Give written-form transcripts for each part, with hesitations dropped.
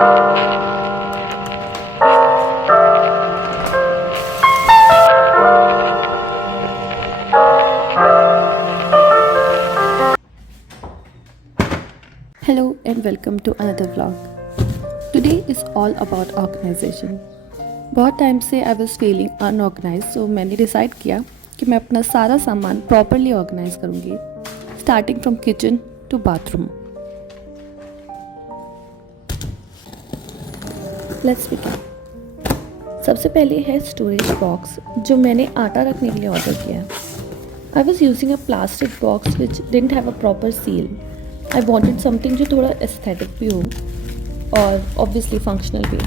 Hello and welcome to another vlog. Today is all about organization. बहुत time से I was feeling unorganised, so मैंने decide किया कि मैं अपना सारा सामान प्रॉपरली ऑर्गेनाइज करूँगी, starting from kitchen to bathroom. Let's begin. सबसे पहले है स्टोरेज बॉक्स, जो मैंने आटा रखने के लिए ऑर्डर किया. I was using a plastic box which didn't have a proper seal. I wanted something जो थोड़ा एस्थेटिक भी हो और ऑब्वियसली फंक्शनल भी.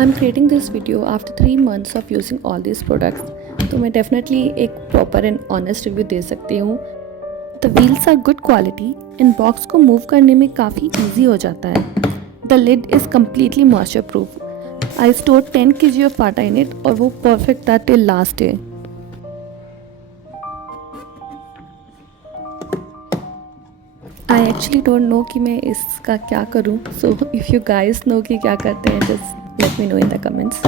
I am creating this video after 3 months of using all this products, तो मैं definitely एक proper and honest review दे सकती हूँ. The wheels are good quality and box को मूव करने में काफ़ी ईजी हो जाता है. The lid is completely moisture proof. I store 10 kg of atta in it और वो परफेक्ट था till last day. I actually don't know कि मैं इसका क्या करूँ, so if you guys know कि क्या करते हैं, just let me know in the comments.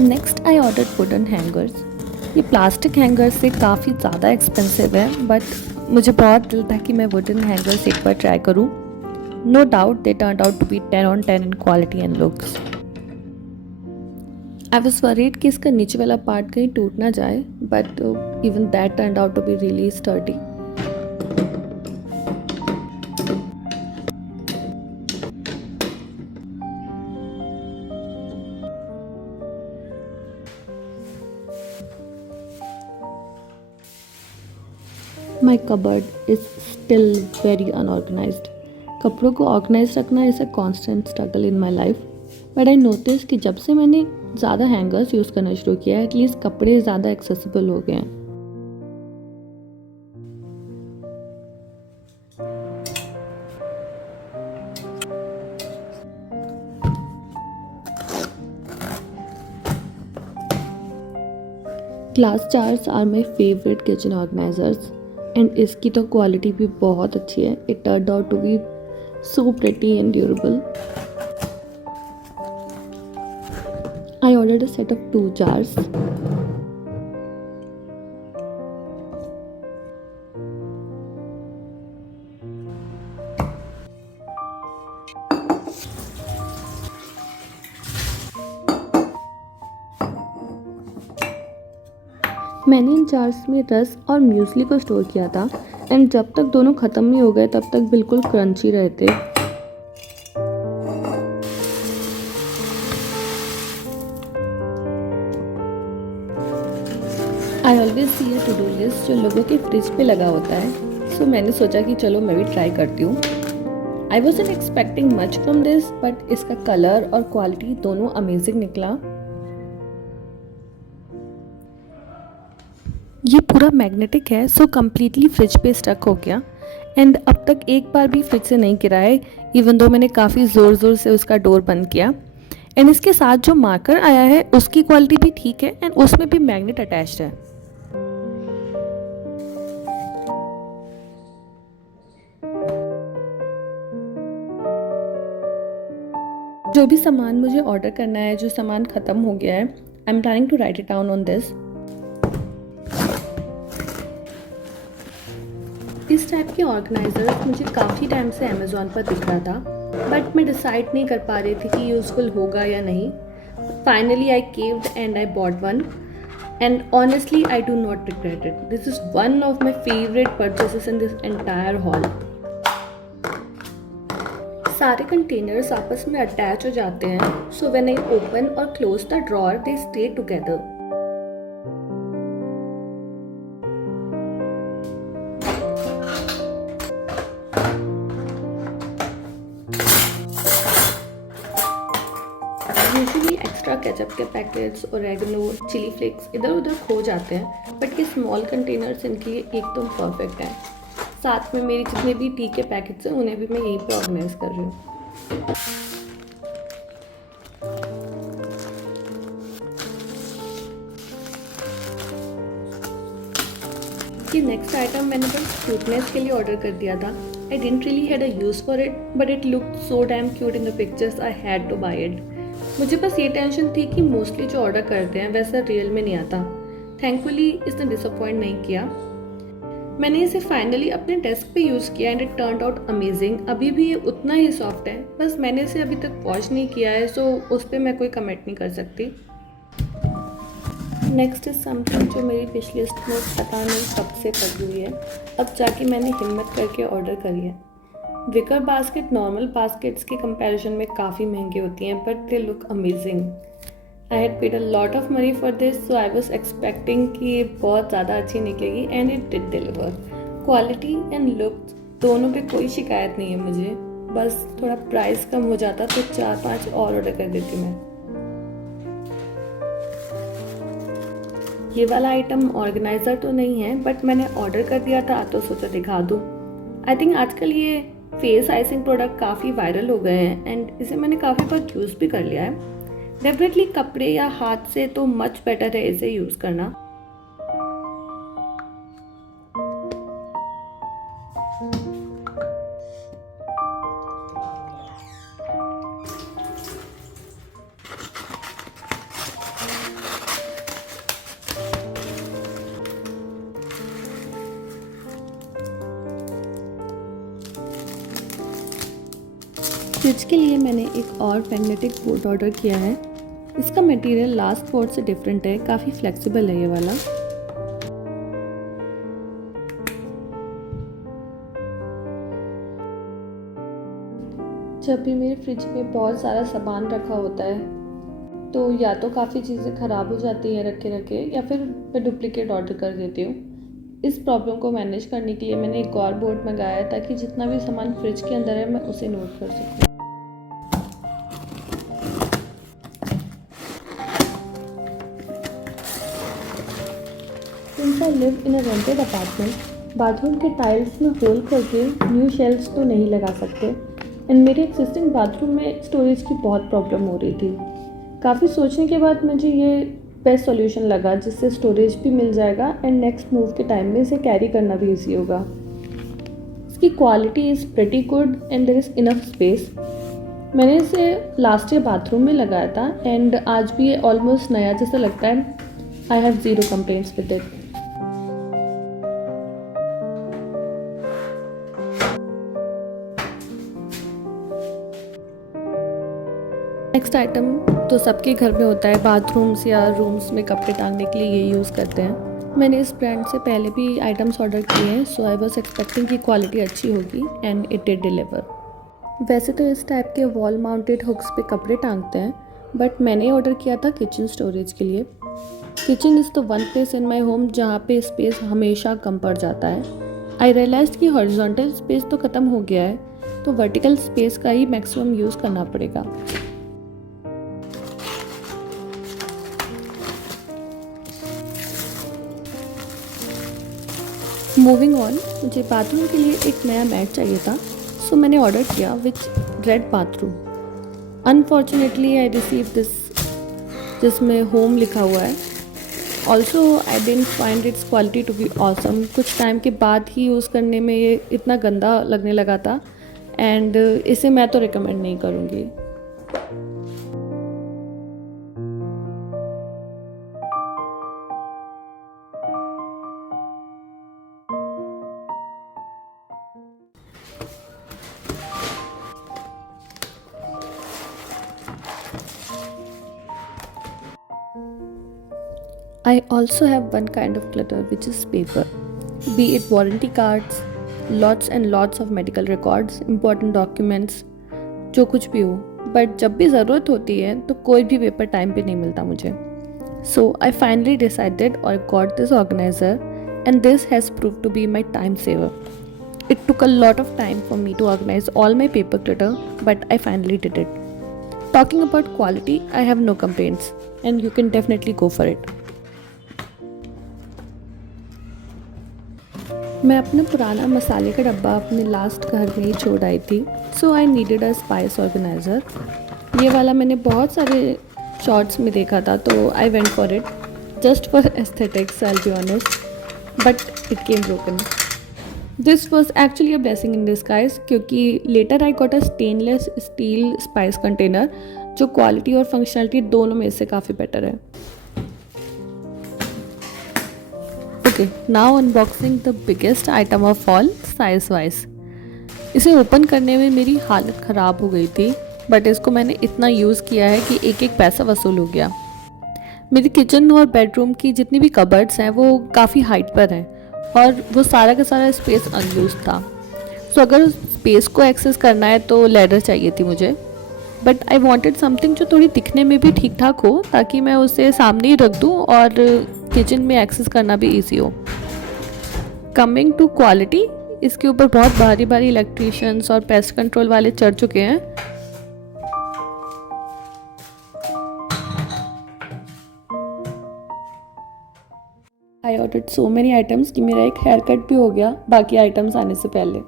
Next I order wooden hangers. ये प्लास्टिक हैंगर्स से काफ़ी ज़्यादा एक्सपेंसिव है, बट मुझे बहुत दिल था कि मैं वुडन हैंगर्स एक बार ट्राई करूँ. No doubt they turned out to be 10 on 10 in quality and looks. I was worried कि इसका नीचे वाला पार्ट कहीं टूट ना जाए, but even that turned out to be really sturdy. My cupboard is still very unorganized. कपड़ों को ऑर्गेनाइज रखना is a constant struggle in my life, but I notice कि जब से मैंने ज़्यादा हैंगर्स यूज़ करना शुरू किया है, एटलीस्ट कपड़े ज़्यादा एक्सेसिबल हो गए हैं. Glass jars are my favourite kitchen organisers and इसकी तो क्वालिटी भी बहुत अच्छी है. It turned out to be so pretty and durable. I ordered a set of 2 jars. मैंने इन जार्स में रस और म्यूसली को स्टोर किया था, एंड जब तक दोनों ख़त्म नहीं हो गए तब तक बिल्कुल क्रंची रहे थे. I always see a to do list जो लोगों के फ्रिज पे लगा होता है, सो मैंने सोचा कि चलो मैं भी ट्राई करती हूँ. I wasn't expecting much from this, but इसका कलर और क्वालिटी दोनों अमेजिंग निकला. ये पूरा मैग्नेटिक है, सो कम्प्लीटली फ्रिज पे स्टक हो गया, एंड अब तक एक बार भी फ्रिज से नहीं गिरा है, इवन दो मैंने काफ़ी ज़ोर से उसका डोर बंद किया. एंड इसके साथ जो मार्कर आया है उसकी क्वालिटी भी ठीक है, एंड उसमें भी मैग्नेट अटैच्ड है. जो भी सामान मुझे ऑर्डर करना है, जो सामान ख़त्म हो गया है, I am planning to write it down on this. इस टाइप के ऑर्गेनाइज़र मुझे काफ़ी टाइम से अमेज़ॉन पर दिख रहा था, बट मैं डिसाइड नहीं कर पा रही थी कि यूज़फुल होगा या नहीं. Finally I caved and I bought one, and honestly I do not regret it. This is one of my favourite purchases in this entire hall. सारे कंटेनर्स आपस में अटैच हो जाते हैं, सो व्हेन आई ओपन और close the drawer they stay together. Extra ketchup के packets, oregano, chilli flakes इधर उधर खो जाते हैं, बट ये स्मॉल कंटेनर्स इनके लिए एकदम परफेक्ट है। साथ में मेरी जितने भी टी के पैकेट्स हैं उन्हें भी मैं यहीं पे ऑर्गेनाइज कर रही हूँ। ये नेक्स्ट आइटम मैंने बस क्यूटनेस के लिए ऑर्डर कर दिया था। I didn't really had a use for it, but it looked so damn cute in the pictures, I had to buy it. मुझे बस ये टेंशन थी कि मोस्टली जो ऑर्डर करते हैं वैसा रियल में नहीं आता। थैंकफुली इसने डिसअपॉइंट नहीं किया। मैंने इसे फाइनली अपने डेस्क पे यूज़ किया and it turned out amazing. अभी भी ये उतना ही सॉफ्ट है, बस मैंने इसे अभी तक वॉश नहीं किया है, सो उस पर मैं कोई कमेंट नहीं कर सकती। नेक्स्ट इज समथिंग जो मेरी विश लिस्ट में पता नहीं कब से पड़ी हुई है, अब जाके मैंने हिम्मत करके ऑर्डर करी है। विकर बास्केट नॉर्मल बास्केट्स के कंपैरिजन में काफ़ी महंगी होती हैं, but they look amazing. I had paid a lot of money for this, so I was expecting कि ये बहुत ज़्यादा अच्छी निकलेगी and it did deliver. Quality and look दोनों पे कोई शिकायत नहीं है मुझे, बस थोड़ा प्राइस कम हो जाता तो 4-5 और ऑर्डर कर देती मैं। ये वाला आइटम ऑर्गेनाइज़र तो नहीं है, बट मैंने ऑर्डर कर दिया था तो सोचा दिखा दूँ। आई थिंक आजकल ये फेस आइसिंग प्रोडक्ट काफ़ी वायरल हो गए हैं एंड इसे मैंने काफ़ी बार यूज़ भी कर लिया है। डेफिनेटली कपड़े या हाथ से तो मच बेटर है इसे यूज़ करना। फ्रिज के लिए मैंने एक और मैग्नेटिक बोर्ड ऑर्डर किया है। इसका मटेरियल लास्ट बोर्ड से डिफरेंट है, काफ़ी फ्लेक्सिबल है ये वाला। जब भी मेरे फ्रिज में बहुत सारा सामान रखा होता है तो या तो काफ़ी चीज़ें ख़राब हो जाती हैं रखे रखे, या फिर मैं डुप्लीकेट ऑर्डर कर देती हूँ। इस प्रॉब्लम को मैनेज करने के लिए मैंने एक और बोर्ड मंगाया है ताकि जितना भी सामान फ्रिज के अंदर है मैं उसे नोट कर सकूँ। Since I live in a rented apartment, bathroom के टाइल्स में होल करके न्यू शेल्फ्स तो नहीं लगा सकते एंड मेरे एग्जिस्टिंग बाथरूम में स्टोरेज की बहुत प्रॉब्लम हो रही थी। काफ़ी सोचने के बाद मुझे ये बेस्ट सॉल्यूशन लगा, जिससे स्टोरेज भी मिल जाएगा एंड नेक्स्ट मूव के टाइम में इसे कैरी करना भी ईजी होगा। इसकी quality is pretty good and there is enough space. मैंने इसे लास्ट ईयर बाथरूम में लगाया था एंड आज भी ये ऑलमोस्ट नया जैसा लगता है। I have zero complaints with it. Next item तो सबके घर में होता है, बाथरूम्स या रूम्स में कपड़े टांगने के लिए ये यूज़ करते हैं। मैंने इस ब्रांड से पहले भी आइटम्स ऑर्डर किए हैं, सो आई वाज एक्सपेक्टिंग कि क्वालिटी अच्छी होगी एंड इट डिड डिलीवर। वैसे तो इस टाइप के वॉल माउंटेड हुक्स पे कपड़े टांगते हैं, बट मैंने ऑर्डर किया था किचन स्टोरेज के लिए। Kitchen is the one place in my home जहाँ पे स्पेस हमेशा कम पड़ जाता है। आई रियलाइज कि हॉरिजॉन्टल स्पेस तो ख़त्म हो गया है, तो वर्टिकल स्पेस का ही मैक्सिमम यूज़ करना पड़ेगा। मूविंग ऑन, मुझे बाथरूम के लिए एक नया मैट चाहिए था, सो मैंने ऑर्डर किया which read bathroom. Unfortunately I receive this जिसमें होम लिखा हुआ है। Also I didn't find its quality to be awesome. कुछ टाइम के बाद ही यूज़ करने में ये इतना गंदा लगने लगा था एंड इसे मैं तो रिकमेंड नहीं करूँगी। I also have one kind of clutter which is paper, be it warranty cards, lots and lots of medical records, important documents, जो कुछ भी हो, बट जब भी ज़रूरत होती है तो कोई भी पेपर टाइम पे नहीं मिलता मुझे। So I finally decided or got this organizer and this has proved to be my time saver. It took a lot of time for me to organize all my paper clutter, but I finally did it. Talking about quality, I have no complaints and you can definitely go for it. मैं अपना पुराना मसाले का डब्बा अपने last घर में ही छोड़ आई थी, so I needed a spice organiser. ये वाला मैंने बहुत सारे शॉर्ट्स में देखा था, तो I went for it just for aesthetics, I will be honest, but it came broken. This was actually a blessing in disguise, क्योंकि later I got a stainless steel spice container जो quality और functionality दोनों में से काफ़ी better है। Okay, now unboxing the biggest item of all, size wise. इसे open करने में मेरी हालत ख़राब हो गई थी, बट इसको मैंने इतना यूज़ किया है कि एक एक पैसा वसूल हो गया। मेरी किचन और बेडरूम की जितनी भी कबर्ड्स हैं वो काफ़ी हाइट पर हैं और वो सारा का सारा स्पेस अनयूज था। सो अगर स्पेस को एक्सेस करना है तो लैडर चाहिए थी मुझे, बट आई वॉन्टेड समथिंग जो थोड़ी दिखने में भी ठीक ठाक हो, ताकि मैं उसे सामने ही रख दूँ और किचन में एक्सेस करना भी ईजी हो। कमिंग टू क्वालिटी, इसके ऊपर बहुत भारी भारी इलेक्ट्रिशियंस और पेस्ट कंट्रोल वाले चढ़ चुके हैं। I ordered so many items कि मेरा एक हेयर कट भी हो गया बाकी आइटम्स आने से पहले।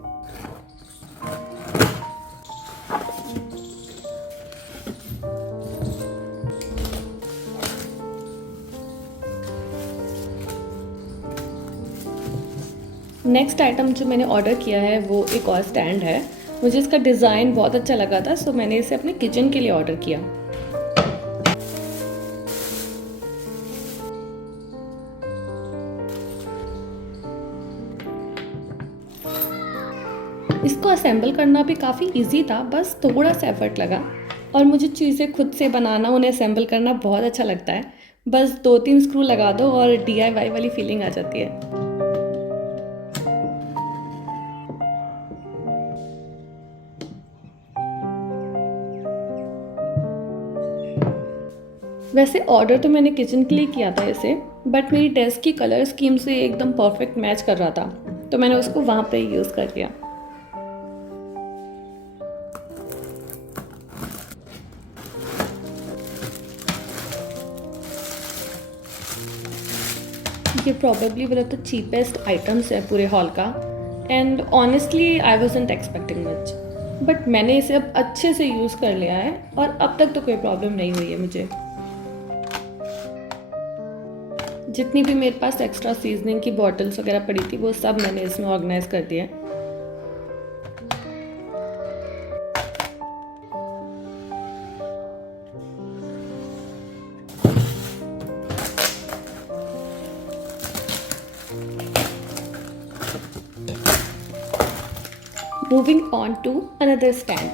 नेक्स्ट आइटम जो मैंने ऑर्डर किया है वो एक और स्टैंड है। मुझे इसका डिज़ाइन बहुत अच्छा लगा था, सो मैंने इसे अपने किचन के लिए ऑर्डर किया। इसको असेंबल करना भी काफ़ी इजी था, बस थोड़ा सा एफर्ट लगा। और मुझे चीज़ें खुद से बनाना, उन्हें असेंबल करना बहुत अच्छा लगता है। बस 2-3 स्क्रू लगा दो और DIY वाली फीलिंग आ जाती है। वैसे ऑर्डर तो मैंने किचन के लिए किया था इसे, बट मेरी डेस्क की कलर स्कीम से एकदम परफेक्ट मैच कर रहा था, तो मैंने उसको वहाँ पे ही यूज़ कर लिया। ये probably one of the cheapest items है पूरे हॉल का, and honestly I wasn't expecting much, but मैंने इसे अब अच्छे से यूज़ कर लिया है और अब तक तो कोई प्रॉब्लम नहीं हुई है मुझे। जितनी भी मेरे पास एक्स्ट्रा सीजनिंग की बॉटल्स वगैरह पड़ी थी वो सब मैंने इसमें ऑर्गेनाइज कर दिया। Moving on to another stand,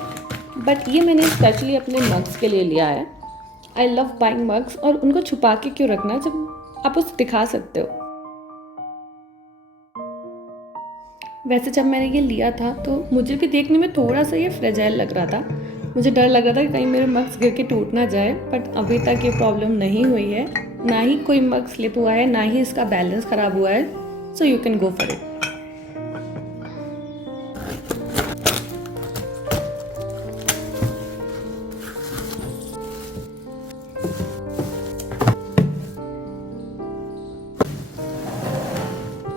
but ये मैंने स्पेशली अपने मग्स के लिए लिया है। आई लव बाइंग मग्स, और उनको छुपा के क्यों रखना जब आप उसे दिखा सकते हो। वैसे जब मैंने ये लिया था तो मुझे भी देखने में थोड़ा सा ये फ्रेजाइल लग रहा था। मुझे डर लग रहा था कि कहीं मेरे मग्स गिर के टूट ना जाए, बट अभी तक ये प्रॉब्लम नहीं हुई है। ना ही कोई मग स्लिप हुआ है, ना ही इसका बैलेंस ख़राब हुआ है। So you can go for it.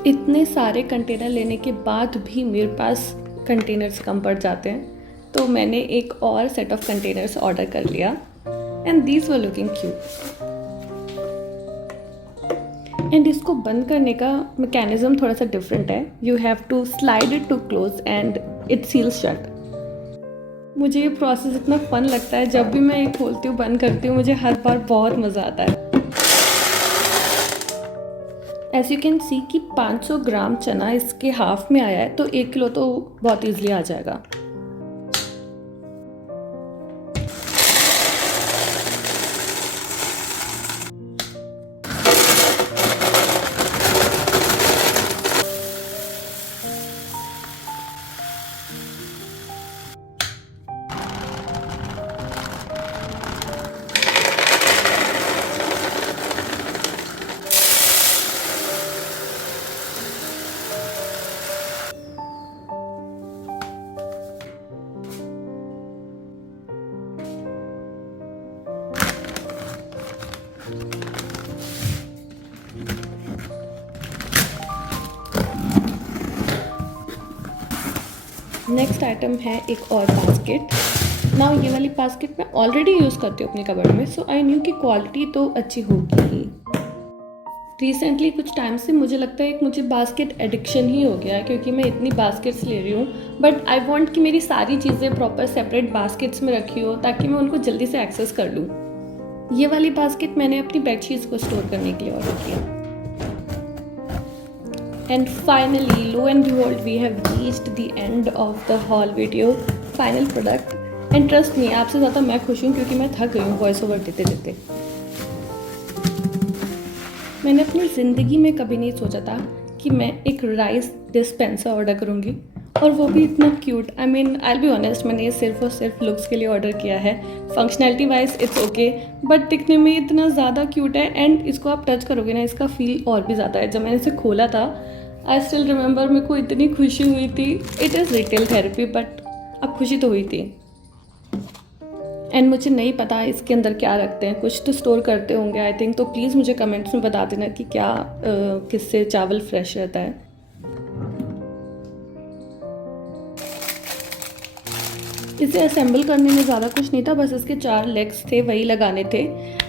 इतने सारे कंटेनर लेने के बाद भी मेरे पास कंटेनर्स कम पड़ जाते हैं, तो मैंने एक और सेट ऑफ कंटेनर्स ऑर्डर कर लिया, and these were looking cute. And इसको बंद करने का मैकेनिज्म थोड़ा सा डिफरेंट है। You have to slide it to close and it seals shut. मुझे ये प्रोसेस इतना फन लगता है, जब भी मैं ये खोलती हूँ बंद करती हूँ मुझे हर बार बहुत मज़ा आता है। एज यू कैन सी कि 500 ग्राम चना इसके हाफ में आया है, तो 1 किलो तो बहुत ईजिली आ जाएगा। नेक्स्ट आइटम है एक और बास्केट। नाउ ये वाली बास्केट मैं ऑलरेडी यूज़ करती हूँ अपनी कबर्ड में, सो आई न्यू कि क्वालिटी तो अच्छी होगी ही। रिसेंटली कुछ टाइम से मुझे लगता है कि मुझे बास्केट एडिक्शन ही हो गया है, क्योंकि मैं इतनी बास्केट्स ले रही हूँ, बट आई वांट कि मेरी सारी चीज़ें प्रॉपर सेपरेट बास्केट्स में रखी हो ताकि मैं उनको जल्दी से एक्सेस कर लूँ। ये वाली बास्केट मैंने अपनी बेडशीट्स को स्टोर करने के लिए ऑर्डर किया। And finally, lo and behold, we have reached the end of the haul video, final product. And trust me, आपसे ज़्यादा मैं खुश हूँ क्योंकि मैं थक गई हूँ वॉइस ओवर देते देते। मैंने अपनी ज़िंदगी में कभी नहीं सोचा था कि मैं एक राइस डिस्पेंसर ऑर्डर करूँगी, और वो भी इतना cute. I mean I be honest, मैंने ये सिर्फ और सिर्फ लुक्स के लिए ऑर्डर किया है। Functionality wise it's okay, but दिखने में इतना ज़्यादा क्यूट है, एंड इसको आप टच करोगे ना, इसका फील और भी ज़्यादा है। जब मैंने इसे खोला था, आई स्टिल रिमेंबर, मेरे को इतनी खुशी हुई थी। It is retail therapy, but अब खुशी तो हुई थी। एंड मुझे नहीं पता इसके अंदर क्या रखते हैं, कुछ तो स्टोर करते होंगे आई थिंक। तो प्लीज़ मुझे कमेंट्स में बता देना कि क्या किससे चावल फ्रेश रहता है। इसे असेंबल करने में ज़्यादा कुछ नहीं था, बस इसके 4 लेग्स थे, वही लगाने थे।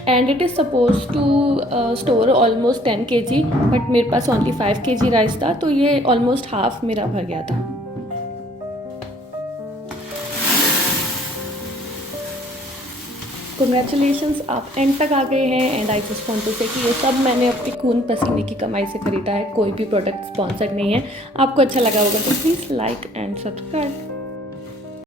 And it is suppose to store almost 10 kg, but मेरे पास ओनली 5 kg राइस था, तो ये ऑलमोस्ट हाफ मेरा भर गया था। कंग्रेचुलेशंस, आप एंड तक आ गए हैं। And I just want to say कि ये सब मैंने अपनी खून पसीने की कमाई से खरीदा है, कोई भी प्रोडक्ट स्पॉन्सर्ड नहीं है। आपको अच्छा लगा होगा तो प्लीज़ लाइक एंड सब्सक्राइब।